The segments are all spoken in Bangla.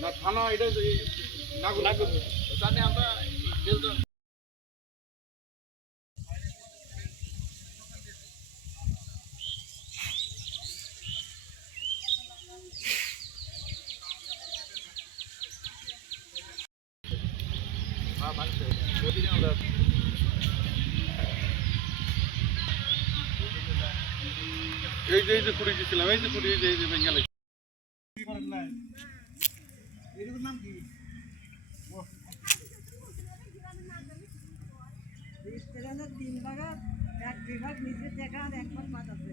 না থানা এটা নাগর জানে আমরা হ্যাঁ মানছে প্রতিদিন আমরা এই যে এই যে দিয়েছিলাম এই যে এই যে এই যে বেঙ্গালে। তিন ভাগ এক বিভাগ, নিচে দেখা এক ভাগ আছে।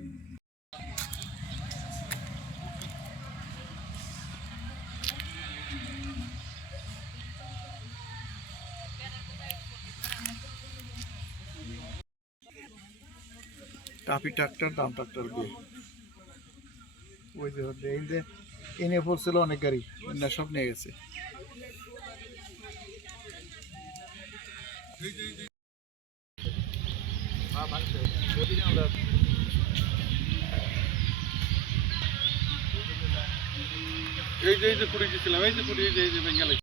টাপি ট্রাক্টর, দাম ট্রাক্টর দিয়ে। ওই যে হচ্ছে, এই যে এনে পড়ছিল অনেক গাড়ি না সব নিয়ে গেছে। এই যে এই যে কুড়ি দিয়েছিলাম এই যে কুড়ি, এই যে এই যে বেঙ্গালে।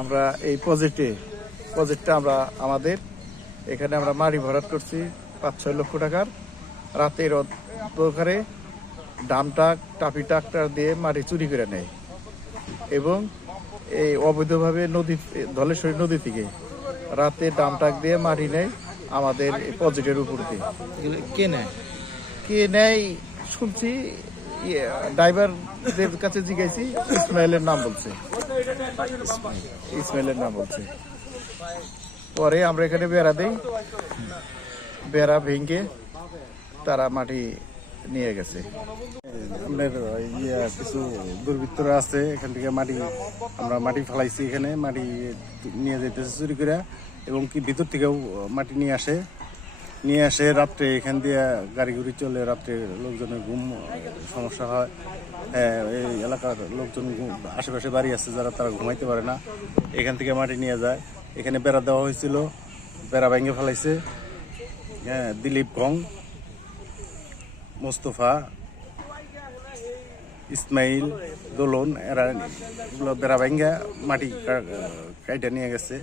আমরা এই প্রজেক্টে প্রজেক্টটা আমরা আমাদের। এখানে আমরা মাড়ি ভরাট করছি পাঁচ ছয় লক্ষ টাকার। রাতের অন্ধকারে ডাম ট্রাক টাপি ট্রাক্টর দিয়ে মাটি চুরি করে নেয়। এবং এই অবৈধভাবে নদী ধলেশ্বরী নদী থেকে রাতে ডাম ট্রাক দিয়ে মাটি নেয় আমাদের এই প্রজেক্টের উপর দিয়ে। কে নেয়? কে নেয় শুনছি ড্রাইভারদের কাছে জিজ্ঞাসি, ইসমাইলের নাম বলছে। ইসমাইলের নাম বলছে। পরে আমরা এখানে বেড়া দেই। বেড়া ভেঙে তারা মাটি নিয়ে গেছে। ইয়ে কিছু দুর্বৃত্তরা আছে, এখান থেকে মাটি, আমরা মাটি ফেলাইছি এখানে, মাটি নিয়ে যেতেছে চুরি করে এবং কি ভিতর থেকেও মাটি নিয়ে আসে। নিয়ে আসে, রাত্রে এখান দিয়ে গাড়ি গুড়ি চলে, রাত্রে লোকজনের ঘুম, সমস্যা হয়। হ্যাঁ এই এলাকার লোকজন আশেপাশে বাড়ি আছে, যারা তারা ঘুমাইতে পারে না। এখান থেকে মাটি নিয়ে যায়। এখানে বেড়া দেওয়া হয়েছিল, বেড়া ভেঙে ফেলাইছে। হ্যাঁ দিলীপ গং মোস্তফা, ইসমাইল, দোলন, এরা এগুলো বেড়া ভাঙ্গা মাটি কাইটা নিয়ে গেছে।